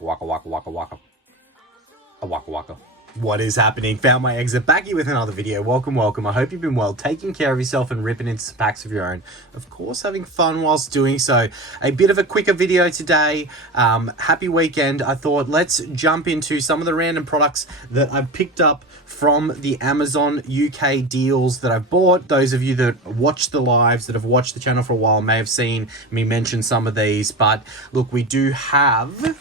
waka waka waka waka waka. A waka waka. What is happening? Found my exit, back here with another video. Welcome. I hope you've been well, taking care of yourself and ripping into some packs of your own. Of course, having fun whilst doing so. A bit of a quicker video today. Happy weekend. I thought let's jump into some of the random products that I've picked up from the Amazon UK deals that I've bought. Those of you that watch the lives, that have watched the channel for a while, may have seen me mention some of these. But look, we do have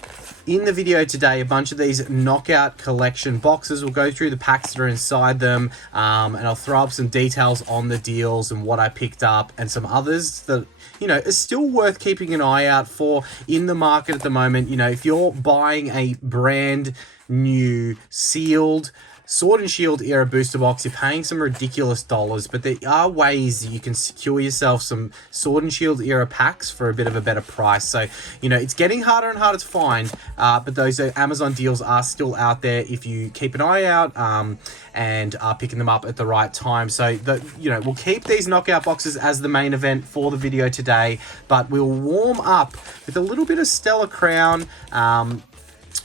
in the video today a bunch of these knockout collection boxes. We'll go through the packs that are inside them, and I'll throw up some details on the deals and what I picked up, and some others that, you know, is still worth keeping an eye out for in the market at the moment. You know, if you're buying a brand new sealed Sword and Shield era booster box, you're paying some ridiculous dollars, but there are ways that you can secure yourself some Sword and Shield era packs for a bit of a better price. So, you know, it's getting harder and harder to find, but those Amazon deals are still out there if you keep an eye out and are picking them up at the right time. So, you know, we'll keep these knockout boxes as the main event for the video today, but we'll warm up with a little bit of Stellar Crown.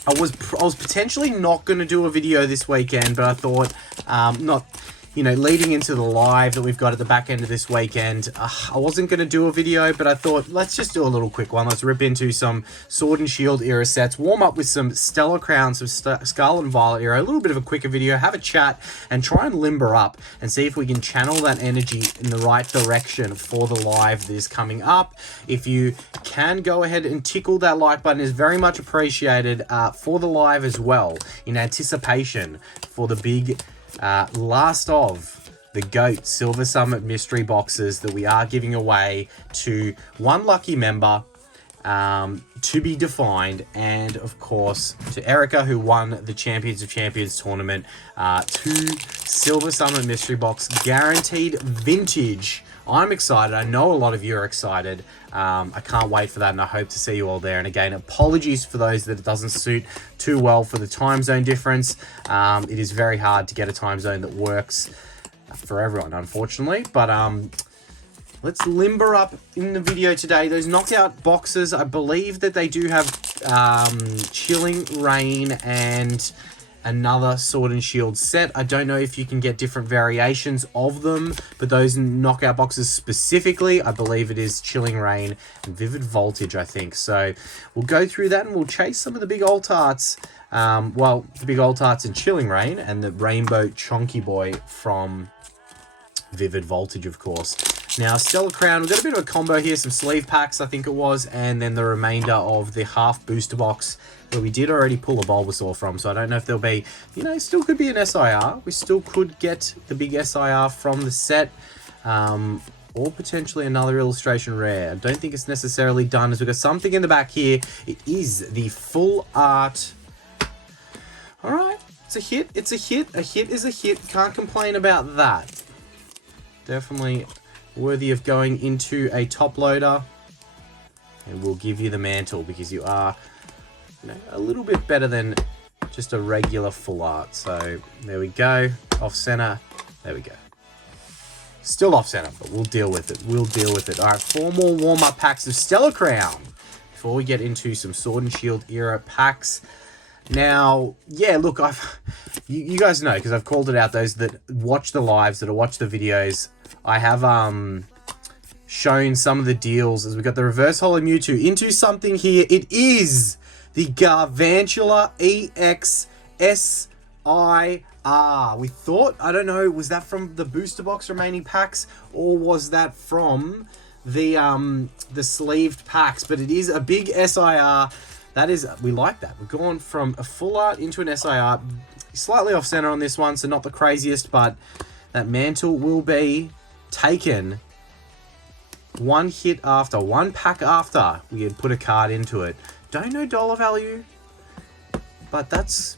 I was potentially not going to do a video this weekend, but I thought, you know, leading into the live that we've got at the back end of this weekend, I wasn't going to do a video, but I thought, let's just do a little quick one. Let's rip into some Sword and Shield era sets, warm up with some Stellar Crown, some Scarlet and Violet era, a little bit of a quicker video, have a chat, and try and limber up and see if we can channel that energy in the right direction for the live that is coming up. If you can, go ahead and tickle that like button, is very much appreciated for the live as well, in anticipation for the big last of the GOAT Silver Summit mystery boxes that we are giving away to one lucky member, to be defined, and of course to Erica, who won the Champions of Champions tournament. 2 Silver Summit mystery box, guaranteed vintage. I'm excited. I know a lot of you are excited. I can't wait for that, and I hope to see you all there. And again, apologies for those that it doesn't suit too well for the time zone difference. It is very hard to get a time zone that works for everyone, unfortunately. But let's limber up in the video today. Those knockout boxes, I believe that they do have Chilling Rain and another Sword and Shield set. I don't know if you can get different variations of them, but those knockout boxes specifically, I believe it is Chilling Rain and Vivid Voltage, I think. So we'll go through that and we'll chase some of the big alt arts. Well, the big alt arts in Chilling Rain and the Rainbow Chonky Boy from Vivid Voltage, of course. Now, Stellar Crown, we've got a bit of a combo here, some sleeve packs, I think it was, and then the remainder of the half booster box where we did already pull a Bulbasaur from, so I don't know if there'll be, you know, still could be an SIR. We still could get the big SIR from the set, or potentially another illustration rare. I don't think it's necessarily done, as we've got something in the back here. It is the full art. All right, it's a hit. It's a hit. A hit is a hit. Can't complain about that. Definitely worthy of going into a top loader, and we'll give you the mantle because you are, you know, a little bit better than just a regular full art. So there we go, off center. There we go. Still off center, but we'll deal with it. We'll deal with it. All right, 4 more warm up packs of Stellar Crown before we get into some Sword and Shield era packs. Now, yeah, look, you guys know, because I've called it out, those that watch the lives, that watch the videos, I have shown some of the deals as we got the Reverse Holo Mewtwo into something here. It is the Garvantula EX SIR. We thought, I don't know, was that from the booster box remaining packs, or was that from the sleeved packs? But it is a big SIR. That is, we like that. We've gone from a full art into an SIR. Slightly off center on this one, so not the craziest, but that mantle will be taken one hit after, one pack after we had put a card into it. Don't know dollar value, but that's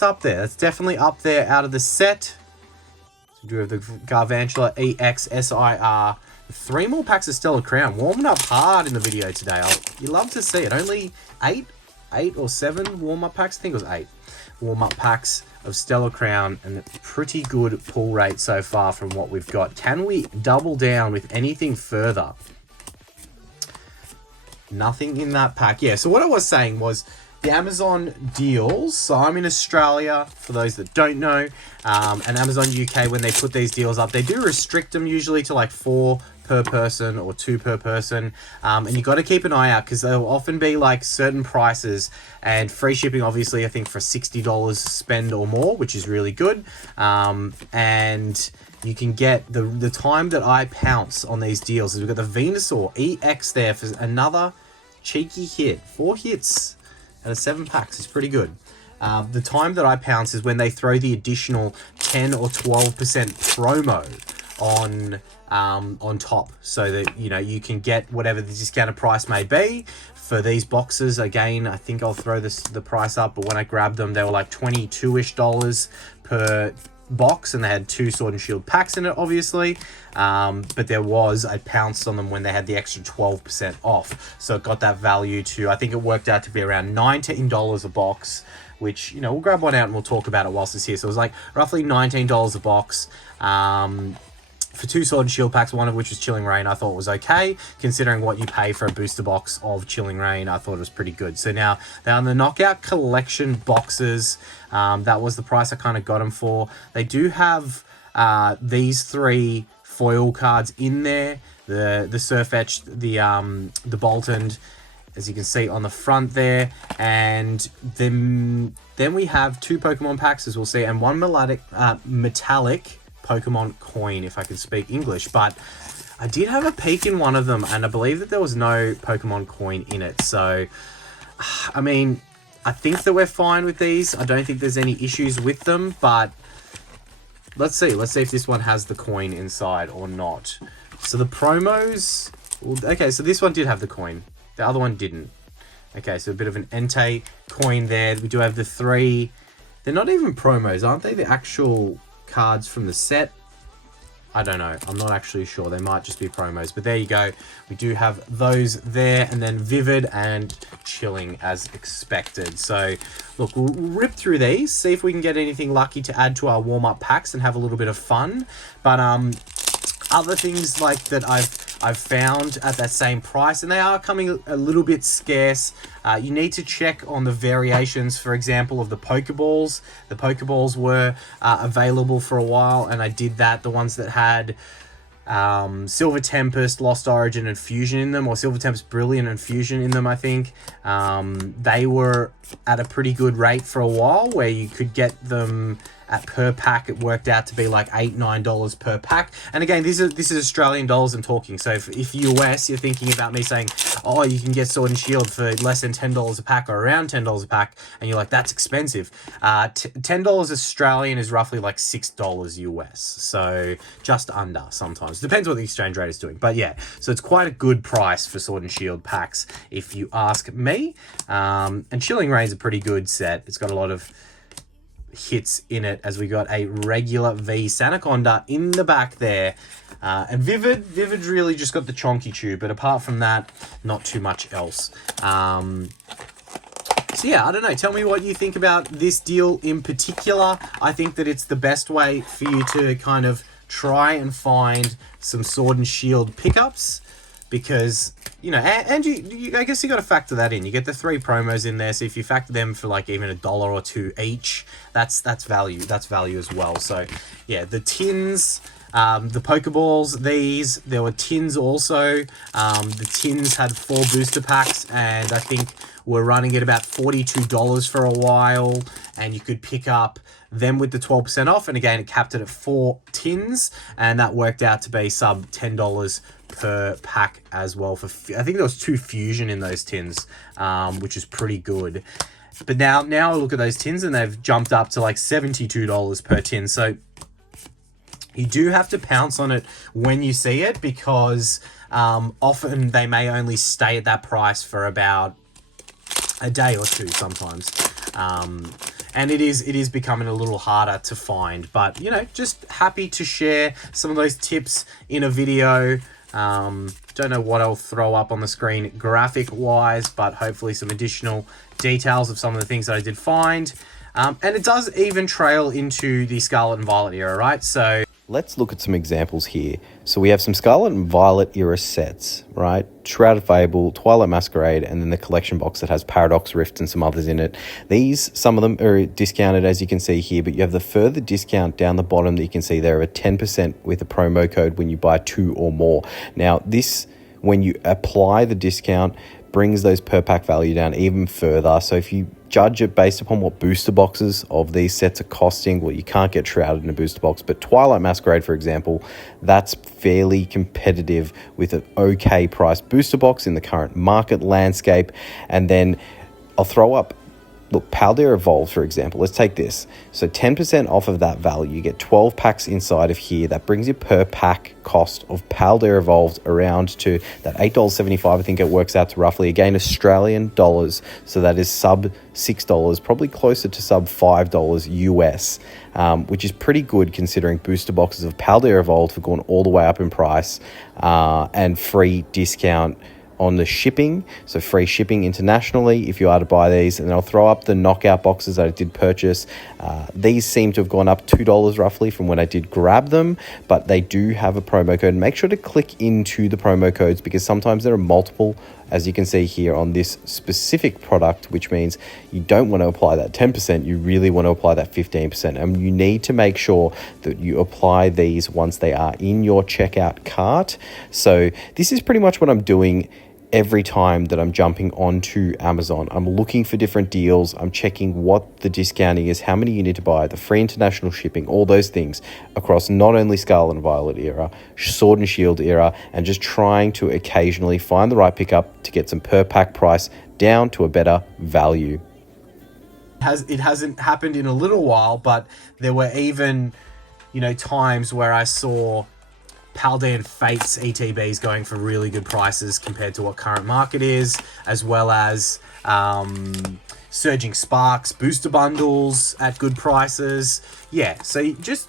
up there. That's definitely up there out of the set. So we do have the Garvantula EX SIR. 3 more packs of Stellar Crown. Warming up hard in the video today. You love to see it. Only 8 or 7 warm-up packs. I think it was 8 warm-up packs of Stellar Crown, and a pretty good pull rate so far from what we've got. Can we double down with anything further? Nothing in that pack. Yeah, so what I was saying was, the Amazon deals, so I'm in Australia, for those that don't know, and Amazon UK, when they put these deals up, they do restrict them usually to like 4 per person or 2 per person, and you got to keep an eye out because they'll often be like certain prices, and free shipping obviously I think for $60 spend or more, which is really good, and you can get the time that I pounce on these deals is we've got the Venusaur EX there for another cheeky hit. 4 hits out of 7 packs is pretty good. The time that I pounce is when they throw the additional 10 or 12% promo on top, so that you can get whatever the discounted price may be for these boxes. Again, I think I'll throw the price up, but when I grabbed them, they were like $22-ish per box, and they had 2 Sword and Shield packs in it, obviously, but I pounced on them when they had the extra 12% off, so it got that value to, I think it worked out to be around $19 a box, which we'll grab one out and we'll talk about it whilst it's here. So it was like roughly $19 a box for 2 Sword and Shield packs, one of which was Chilling Reign. I thought it was okay, considering what you pay for a booster box of Chilling Reign. I thought it was pretty good. So now they're on the Knockout Collection boxes. That was the price I kind of got them for. They do have these 3 foil cards in there: the Surfetched, the Boltund, as you can see on the front there, and then we have 2 Pokemon packs, as we'll see, and 1 metallic Pokemon coin, if I can speak English. But I did have a peek in one of them, and I believe that there was no Pokemon coin in it. So, I mean, I think that we're fine with these. I don't think there's any issues with them, but let's see. Let's see if this one has the coin inside or not. So the promos... Okay, so this one did have the coin. The other one didn't. Okay, so a bit of an Entei coin there. We do have the 3... They're not even promos, aren't they? The actual cards from the set. I don't know. I'm not actually sure. They might just be promos. But there you go. We do have those there. And then Vivid and Chilling as expected. So, look, we'll rip through these. See if we can get anything lucky to add to our warm-up packs and have a little bit of fun. But other things like that I've found at that same price, and they are coming a little bit scarce. You need to check on the variations, for example, of the Pokeballs. The Pokeballs were available for a while, and I did that. The ones that had Silver Tempest, Lost Origin, and Fusion in them, or Silver Tempest Brilliant and Fusion in them, I think. They were at a pretty good rate for a while, where you could get them at per pack. It worked out to be like $8-9 per pack. And again, this is Australian dollars I'm talking. So if US, you're thinking about me saying, oh, you can get Sword and Shield for less than $10 a pack or around $10 a pack, and you're like, that's expensive. $10 Australian is roughly like $6 US. So just under sometimes. Depends what the exchange rate is doing. But yeah, so it's quite a good price for Sword and Shield packs, if you ask me. And Chilling Reign's a pretty good set. It's got a lot of hits in it, as we got a regular V Sanaconda in the back there, and Vivid's really just got the Chonky Chew, but apart from that, not too much else. So yeah, I don't know, tell me what you think about this deal in particular. I think that it's the best way for you to kind of try and find some Sword and Shield pickups, because and you I guess you got to factor that in. You get the 3 promos in there, so if you factor them for like even $1 or $2 each, that's value. That's value as well. So yeah, the tins, the Pokeballs, there were tins also. The tins had 4 booster packs, and I think were running at about $42 for a while, and you could pick up them with the 12% off, and again, it capped it at 4 tins, and that worked out to be sub $10 per pack as well. For I think there was 2 Fusion in those tins, which is pretty good. But now I look at those tins, and they've jumped up to like $72 per tin. So you do have to pounce on it when you see it, because often they may only stay at that price for about a day or 2 sometimes. And it is becoming a little harder to find, but just happy to share some of those tips in a video. Don't know what I'll throw up on the screen graphic wise, but hopefully some additional details of some of the things that I did find. And it does even trail into the Scarlet and Violet era, right? So Let's look at some examples here. So we have some Scarlet and Violet era sets, right? Shrouded Fable, Twilight Masquerade, and then the collection box that has Paradox Rift and some others in it. These, some of them are discounted, as you can see here, but you have the further discount down the bottom that you can see there of 10% with a promo code when you buy 2 or more. Now, this, when you apply the discount, brings those per pack value down even further. So if you judge it based upon what booster boxes of these sets are costing, well, you can't get Shrouded in a booster box, but Twilight Masquerade, for example, that's fairly competitive with an okay price booster box in the current market landscape. And then I'll throw up, look, Paldea Evolved, for example. Let's take this. So 10% off of that value, you get 12 packs inside of here. That brings your per pack cost of Paldea Evolved around to that $8.75. I think it works out to roughly, again, Australian dollars. So that is sub $6, probably closer to sub $5 US, which is pretty good considering booster boxes of Paldea Evolved have gone all the way up in price, and free discount on the shipping, so free shipping internationally if you are to buy these. And I'll throw up the knockout boxes that I did purchase. These seem to have gone up $2 roughly from when I did grab them, but they do have a promo code. Make sure to click into the promo codes because sometimes there are multiple, as you can see here on this specific product, which means you don't want to apply that 10%, you really want to apply that 15%. And you need to make sure that you apply these once they are in your checkout cart. So this is pretty much what I'm doing every time that I'm jumping onto Amazon. I'm looking for different deals. I'm checking what the discounting is, how many you need to buy, the free international shipping, all those things across not only Scarlet and Violet era, Sword and Shield era, and just trying to occasionally find the right pickup to get some per pack price down to a better value. It hasn't happened in a little while, but there were even, times where I saw Paldean Fates ETBs going for really good prices compared to what current market is, as well as Surging Sparks booster bundles at good prices. Yeah, so you just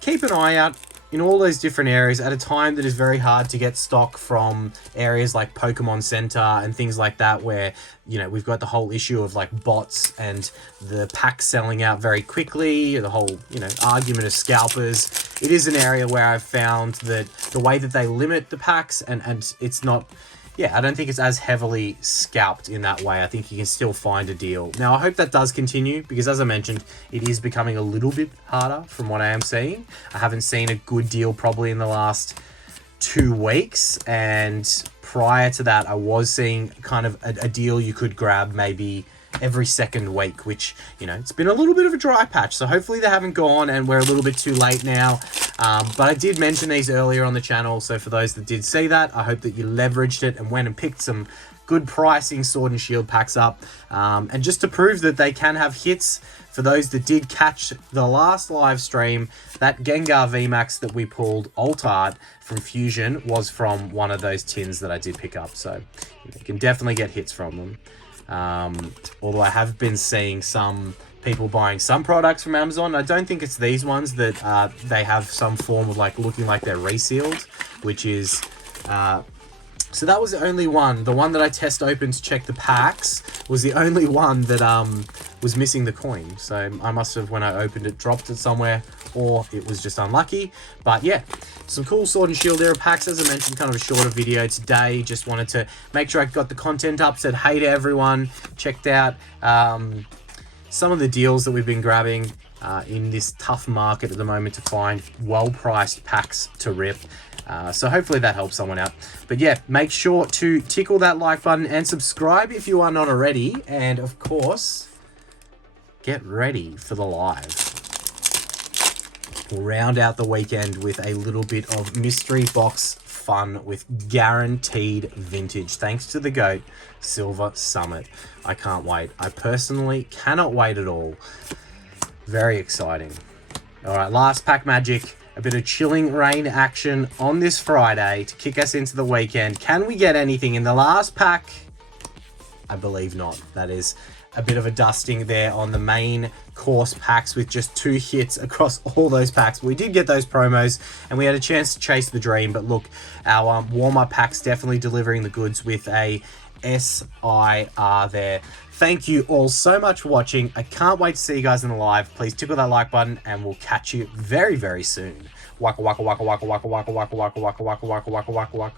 keep an eye out in all those different areas at a time that is very hard to get stock from areas like Pokemon Center and things like that, where we've got the whole issue of like bots and the packs selling out very quickly, the whole argument of scalpers. It is an area where I've found that the way that they limit the packs and it's not, I don't think it's as heavily scalped in that way. I think you can still find a deal. Now, I hope that does continue because, as I mentioned, it is becoming a little bit harder from what I am seeing. I haven't seen a good deal probably in the last 2 weeks. And prior to that, I was seeing kind of a deal you could grab maybe every second week, which, it's been a little bit of a dry patch. So hopefully they haven't gone and we're a little bit too late now. But I did mention these earlier on the channel. So for those that did see that, I hope that you leveraged it and went and picked some good pricing Sword and Shield packs up. And just to prove that they can have hits, for those that did catch the last live stream, that Gengar VMAX that we pulled alt art from Fusion was from one of those tins that I did pick up. So you can definitely get hits from them. Although I have been seeing some people buying some products from Amazon. I don't think it's these ones that they have some form of like looking like they're resealed, which is so that was the only one. The one that I test opened to check the packs was the only one that was missing the coin. So I must have, when I opened it, dropped it somewhere, or it was just unlucky. But yeah, some cool Sword and Shield era packs. As I mentioned, kind of a shorter video today. Just wanted to make sure I got the content up, said hey to everyone, checked out some of the deals that we've been grabbing in this tough market at the moment to find well-priced packs to rip. So hopefully that helps someone out. But yeah, make sure to tickle that like button and subscribe if you are not already. And of course, get ready for the live. We'll round out the weekend with a little bit of mystery box fun with guaranteed vintage. Thanks to the GOAT, Silver Summit. I can't wait. I personally cannot wait at all. Very exciting. All right, last pack magic. A bit of Chilling Rain action on this Friday to kick us into the weekend. Can we get anything in the last pack? I believe not. That is a bit of a dusting there on the main course packs with just 2 hits across all those packs. But we did get those promos and we had a chance to chase the dream. But look, our warm-up packs definitely delivering the goods with a SIR there. Thank you all so much for watching. I can't wait to see you guys in the live. Please tickle that like button and we'll catch you very, very soon. Waka waka waka waka waka waka waka waka waka waka waka waka waka waka waka.